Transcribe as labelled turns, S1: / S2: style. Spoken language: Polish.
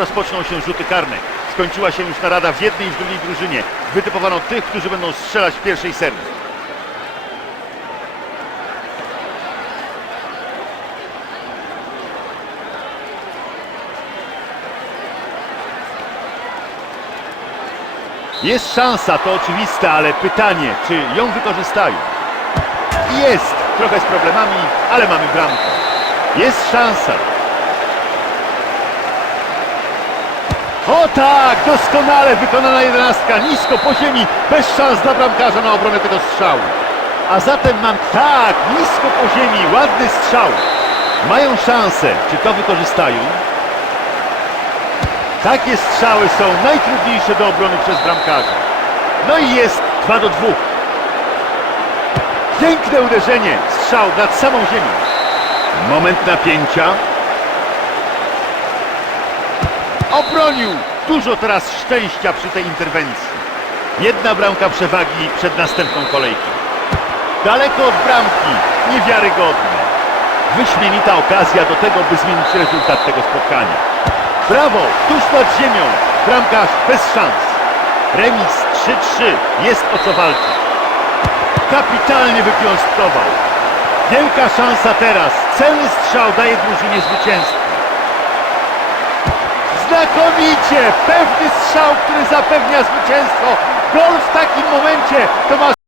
S1: Rozpoczną się rzuty karne. Skończyła się już narada w jednej i w drugiej drużynie. Wytypowano tych, którzy będą strzelać w pierwszej serii. Jest szansa, to oczywiste, ale pytanie, czy ją wykorzystają? Jest! Trochę z problemami, ale mamy bramkę. Jest szansa. O tak! Doskonale wykonana jedenastka, nisko po ziemi, bez szans dla bramkarza na obronę tego strzału. A zatem mam tak, nisko po ziemi, ładny strzał. Mają szansę, czy to wykorzystają? Takie strzały są najtrudniejsze do obrony przez bramkarza. No i jest 2 do 2. Piękne uderzenie, strzał nad samą ziemią. Moment napięcia. Obronił! Dużo teraz szczęścia przy tej interwencji. Jedna bramka przewagi przed następną kolejką. Daleko od bramki. Niewiarygodne. Wyśmienita okazja do tego, by zmienić rezultat tego spotkania. Brawo! Tuż nad ziemią. Bramkarz bez szans. Remis 3-3. Jest o co walczyć. Kapitalnie wypiąstkował. Wielka szansa teraz. Celny strzał daje drużynie zwycięstwo. Znakomicie! Pewny strzał, który zapewnia zwycięstwo. Gol w takim momencie to ma